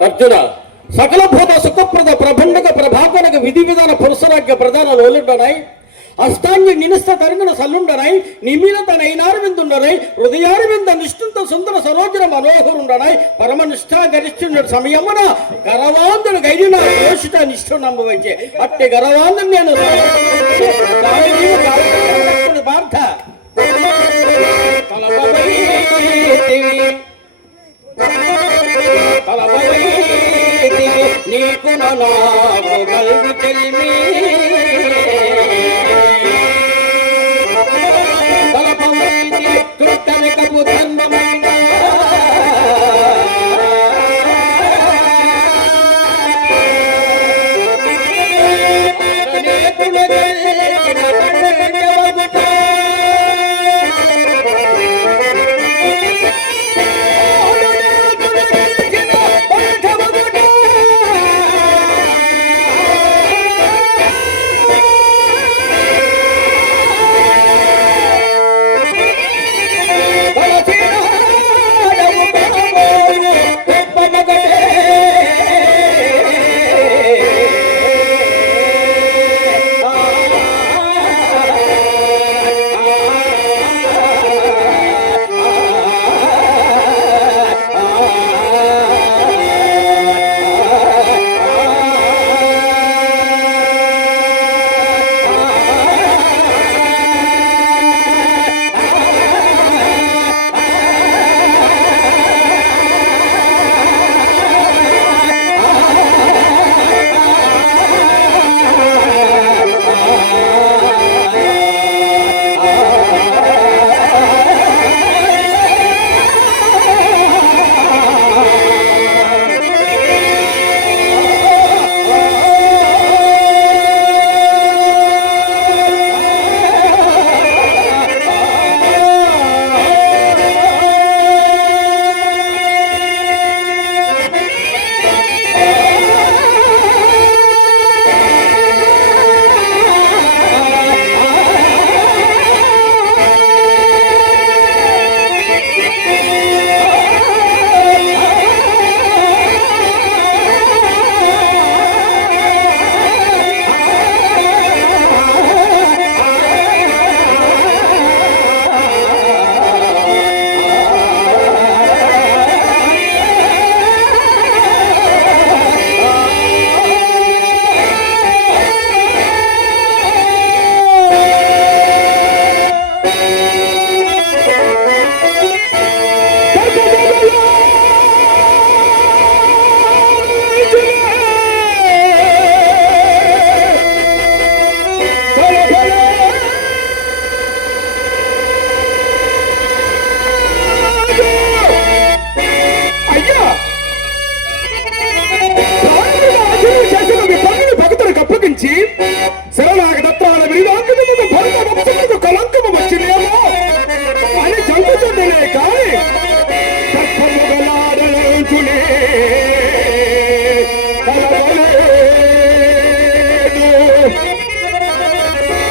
అర్జున సకల భూత సుఖప్రద ప్రబండక ప్రభాకరక విధి విధాన పురుషరాజ్య ప్రధాన లోలుండనై అష్టాంగి నినిష్ట తరుగున సల్లుండనై నిమిలత నైనారవిందుండనై హృదయారవింద నిష్ఠుంత సుందర సరోజన మనోహరుండనై పరమ నిష్ఠా గరిష్ఠుడు సమయమున గరవాందుడు గైడిన యోషిత నిష్ఠ నమ్మవచ్చే అట్టి గరవాందుడు నేను పార్థ నీకు నాకు కలుగు చెల్లి తృప్తనకపు ధర్మమైన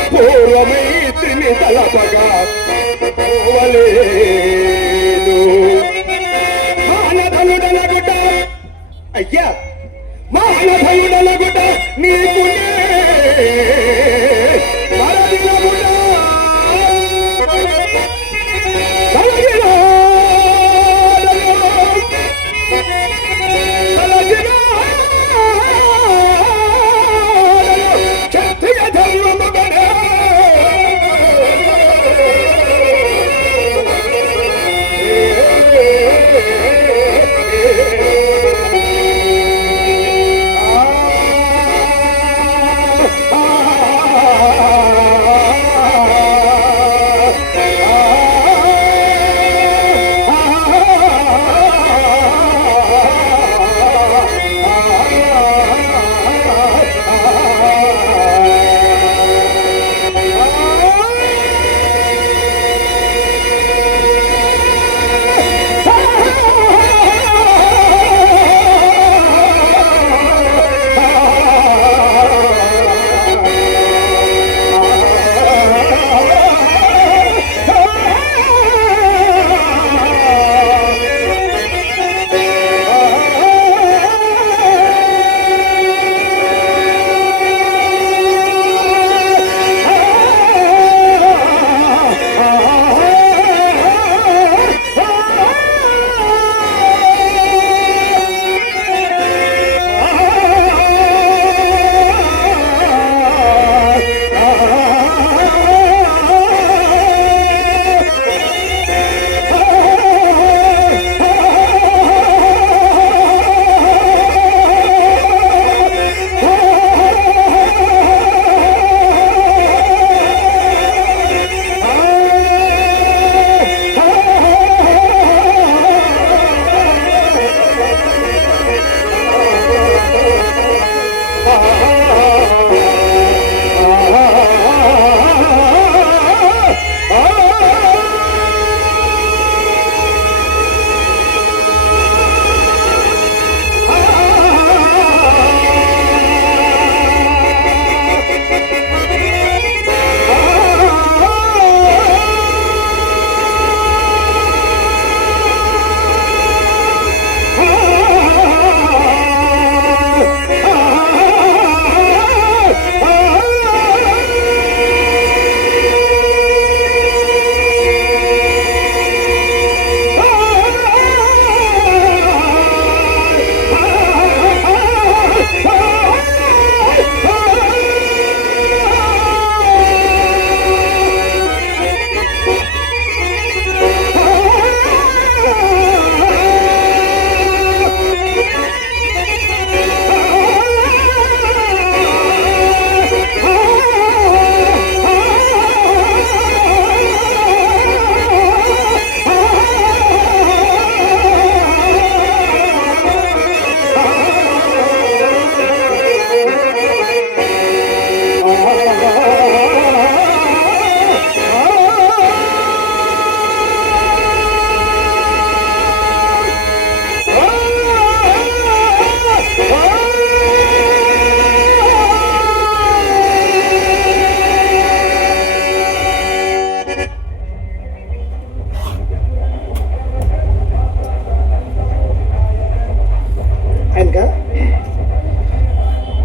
పూర్వమైత్రిని తలపగా మానధనుడలగుట అయ్యా మానధనుడలగుట నీకు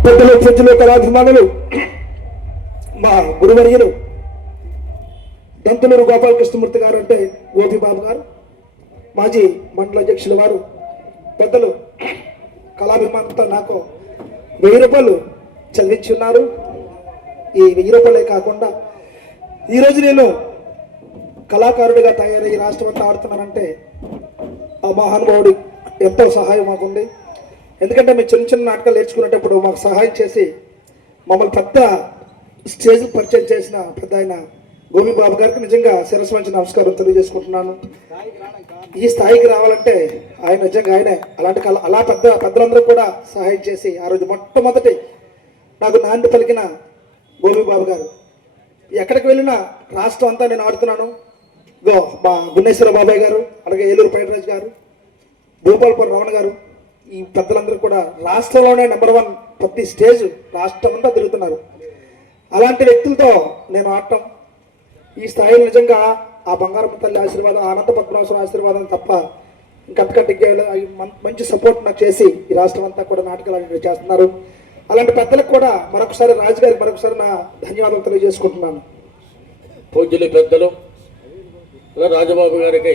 పెద్దలు పూజలు కళాభిమానులు మా గురువర్యులు దంతులూరు గోపాలకృష్ణమూర్తి గారు అంటే గోపిబాబు గారు, మాజీ మండల అధ్యక్షుల వారు, పెద్దలు కళాభిమానంతో నాకు 1000 రూపాయలు చదివించున్నారు. ఈ 1000 రూపాయలే కాకుండా ఈరోజు నేను కళాకారుడిగా తయారయ్యి రాష్ట్రం అంతా ఆడుతున్నానంటే ఆ మహానుభావుడి ఎంతో సహాయం మాకుంది. ఎందుకంటే మేము చిన్న చిన్న నాటకాలు నేర్చుకునేటప్పుడు మాకు సహాయం చేసి మమ్మల్ని పెద్ద స్టేజ్ పరిచయం చేసిన పెద్ద ఆయన గోపిబాబు గారికి నిజంగా శిరస్సు వంచి నమస్కారం తెలియజేసుకుంటున్నాను. ఈ స్థాయికి రావాలంటే ఆయన నిజంగా ఆయనే అలాంటి అలా పెద్దలందరూ కూడా సహాయం చేసి ఆ రోజు మొట్టమొదటి నాకు నాంది పలికిన గోపిబాబు గారు. ఎక్కడికి వెళ్ళినా రాష్ట్రం అంతా నేను ఆడుతున్నాను. మా గున్నేశ్వర బాబాయ్ గారు, అలాగే ఏలూరు పైడరాజు గారు, భూపాలపురం రమణ గారు, ఈ పెద్దలందరూ కూడా రాష్ట్రంలోనే నెంబర్ 1 ప్రతి స్టేజ్ రాష్ట్రం అంతా తిరుగుతున్నారు. అలాంటి వ్యక్తులతో నేను ఆడటం ఈ స్థాయిలో నిజంగా ఆ బంగారం తల్లి ఆశీర్వాదం, అనంత పద్మనాభ ఆశీర్వాదం తప్ప ఇంకంతకంటే మంచి సపోర్ట్ నాకు చేసి ఈ రాష్ట్రం అంతా కూడా నాటకాలు చేస్తున్నారు. అలాంటి పెద్దలకు కూడా మరొకసారి రాజుగారికి మరొకసారి నా ధన్యవాదాలు తెలియజేసుకుంటున్నాను. పూజ్యులు పెద్దలు రాజబాబు గారికి,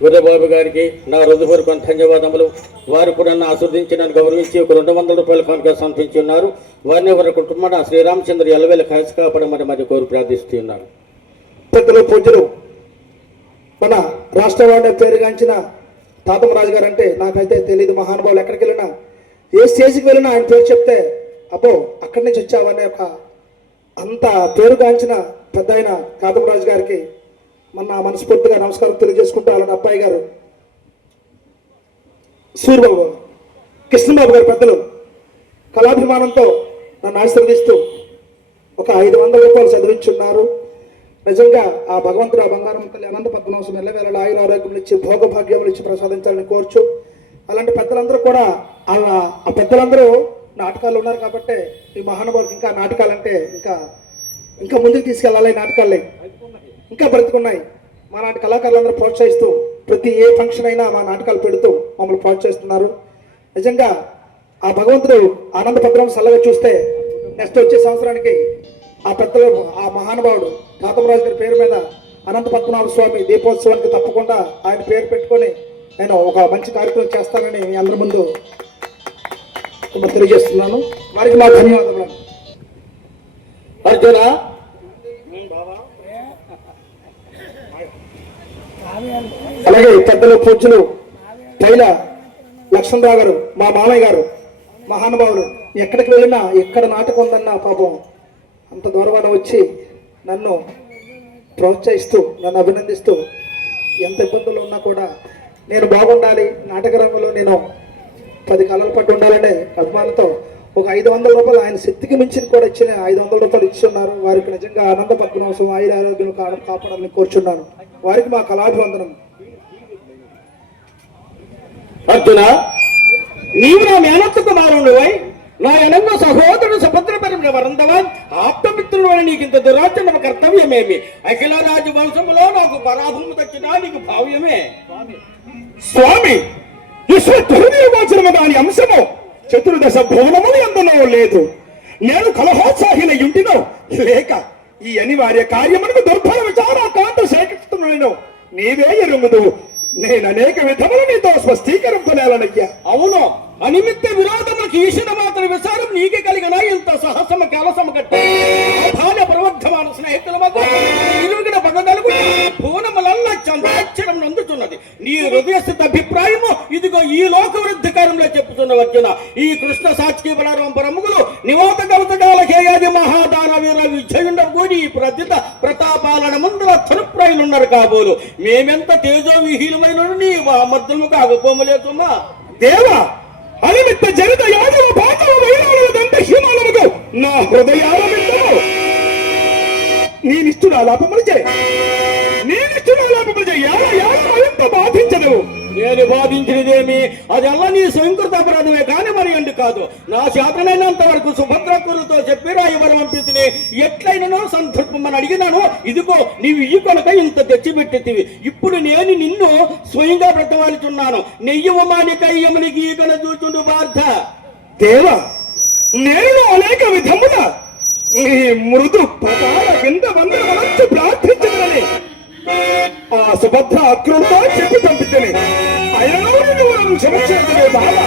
గుర్రబాబు గారికి నా హృదయపూర్వక ధన్యవాదములు. వారు కూడా నన్ను ఆస్వాదించి నన్ను గౌరవించి ఒక 200 రూపాయల కానుక సమర్పించి ఉన్నారు. వారిని వారి కుటుంబాన్ని శ్రీరామచంద్ర ఎల్లవేళ కలిసి కాపాడమని మరి కోరి ప్రార్థిస్తున్నాను. పెద్దలు పూజ్యులు మన రాష్ట్రంలోనే పేరుగాంచిన తాతమరాజు గారు అంటే నాకైతే తెలియదు. మహానుభావులు ఎక్కడికి వెళ్ళినా ఏ స్టేజ్కి వెళ్ళినా ఆయన పేరు చెప్తే అబ్బో అక్కడి నుంచి వచ్చావనే ఒక అంత పేరుగాంచిన పెద్ద ఆయన తాతమరాజు గారికి మన మనస్ఫూర్తిగా నమస్కారం తెలియజేసుకుంటూ అలాంటి అబ్బాయి గారు సూర్యబాబు, కృష్ణబాబు గారు పెద్దలు కళాభిమానంతో నన్ను ఆశీర్వదిస్తూ ఒక 500 రూపాయలు చదివించున్నారు. నిజంగా ఆ భగవంతుడు ఆ బంగారం తల్లి అనంత పద్మనాభం ఎల్లవేళ ఆయుర ఆరోగ్యములు ఇచ్చి భోగభాగ్యములు ఇచ్చి ప్రసాదించాలని కోరుచు. అలాంటి పెద్దలందరూ కూడా ఆ పెద్దలందరూ నాటకాలు ఉన్నారు కాబట్టి ఈ మహానుభావుడికి ఇంకా నాటకాలంటే ఇంకా ముందుకు తీసుకెళ్ళాలి. నాటకాలే ఇంకా బ్రతుకున్నాయి. మా నాటి కళాకారులందరూ ప్రోత్సహిస్తూ ప్రతి ఏ ఫంక్షన్ అయినా మా నాటకాలు పెడుతూ మమ్మల్ని ప్రోత్సహిస్తున్నారు. నిజంగా ఆ భగవంతుడు ఆనంద పద్మనాభం సల్లగా చూస్తే నెక్స్ట్ వచ్చే సంవత్సరానికి ఆ పెద్దలు ఆ మహానుభావుడు తాతమరాజు గారి పేరు మీద అనంత పద్మనాభ స్వామి దీపోత్సవానికి తప్పకుండా ఆయన పేరు పెట్టుకొని నేను ఒక మంచి కార్యక్రమం చేస్తానని మీ అందరి ముందు తెలియజేస్తున్నాను. వారికి మా ధన్యవాదములు. అర్జున అలాగే పెద్దలు పూజ్యులు పైల లక్ష్మణరావు గారు, మా మామయ్య గారు మహానుభావులు ఎక్కడికి వెళ్ళినా ఎక్కడ నాటకం ఉందన్నా పాపం అంత దూరమైన వచ్చి నన్ను ప్రోత్సహిస్తూ నన్ను అభినందిస్తూ ఎంత ఇబ్బందులు ఉన్నా కూడా నేను బాగుండాలి, నాటక రంగంలో నేను 10 కాలాల పాటు ఉండాలనే అభిమానంతో ఒక 500 రూపాయలు ఆయన శక్తికి మించిన కూడా ఇచ్చిన 500 రూపాయలు ఇచ్చి ఉన్నారు. వారికి నిజంగా ఆనంద పద్మనాభం ఆయుర ఆరోగ్యం కాపాడాలని కోరుచున్నాను. వారికి మా కళాభివందనం. అర్జున, నీవు నా మేనత్త కుమారునివై నా ఎనంగ సహోదరుడు సుభద్ర పరిమిన వరందవాన్ ఆప్తమిత్రుడు అని నీకు ఇంత దురాచరణ కర్తవ్యమేమి? అఖిల రాజు వంశములో నాకు పరాభూమి దక్కినా నీకు భావ్యమే. స్వామి, విశ్వధర్మీయవాచనము దాని అంశము చతుర్దశ భువనములు ఎందునో లేదు. నేను కలహోత్సాహిన ఇంటినో లేక ఈ అనివార్య కార్యమునకు దుర్భర విచార కాంత సేకరిస్తున్నాను. నీవే ఎరుముదు. నేను అనేక విధములు నీతో స్పష్టీకరింపలేనయ్యా. అవును, అనిమిత్త విరోధములకు ఈశ్వర మాత్రం విచారం నీకే కలిగిన ఇంత సహసమ కలసమ కట్టే ప్రవర్ధమాన స్నేహితుల ఇరుగున పగదలుగు భువనములల్ల చంద్రాక్షరం నందుతున్నది. నీ హృదయస్థిత అభిప్రాయము ఇదిగో ఈ లోక వృద్ధికారంలో చెప్పుతున్న అర్జున. ఈ కృష్ణ సాక్షి బలరాంపరముగులు నివాత కవతకాల కేయాది మహాదాన వీర విజయుండ కూడి ప్రతిత ప్రతాపాలన ముందర తనుప్రాయులున్నారు కాబోలు. మేమెంత తేజో విహీనమైన నీ మర్దము కాకపోమలేతుమ్మా. దేవా, అనిమిత్త జనిత యాదవ పాదవ వైరాళుల దంత హీమాలముగు నా హృదయాలమిత్తము నీనిష్ఠుడు ఆలాపములు చేయి. ఎంత బాధించదు. నేను బాధించినదేమి అది అలా నీ స్వయంకృత అపరాధమే కాని మరి అండి కాదు. నా శాతనైనంత వరకు సుభద్రకులతో చెప్పి రాయవరం పంపితే ఎట్లయినో సంతృప్తమని అడిగినాను. ఇదిగో నీవు ఈ కొనక ఇంత తెచ్చిపెట్టితివి. ఇప్పుడు నేను నిన్ను స్వయంగా బ్రతమాలుచున్నాను. నెయ్యవ మానికయ్యమునికి ఈగన చూచుండు బాధ. దేవా, నేను అనేక విధముల ఈ మృదు పదాల వింద వందనమనొచ్చి ప్రార్థించదని ఆ సుభద్ర అక్రూరుతో చెప్పి పంపిద్దని అయినను నువ్వు నన్ను క్షమించే బాబా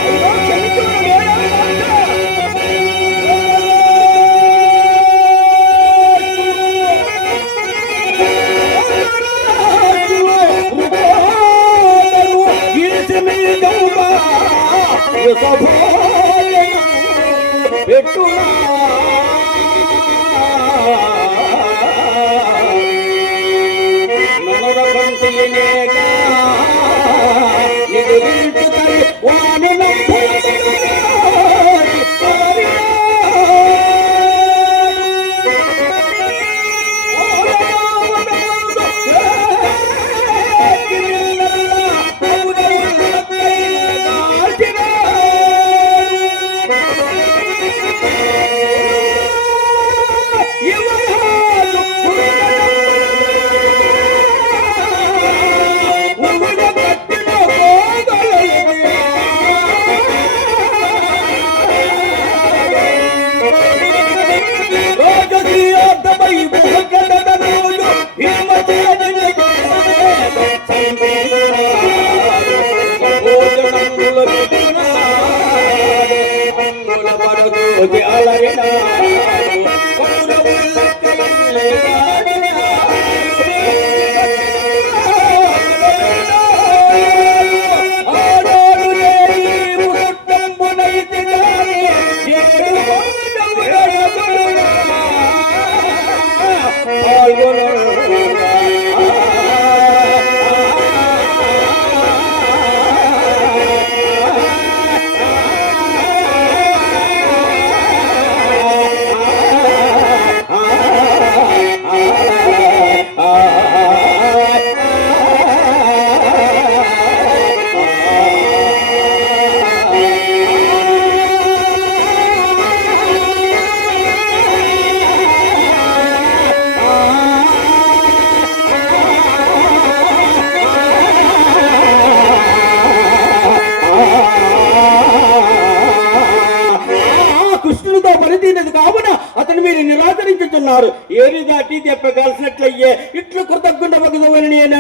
కావున అతను మీరు నిరాకరించుతున్నారు. ఏరి దాటి తెప్పగలిసినట్లయ్యే ఇట్లు కృతజ్ఞత భగవని నేను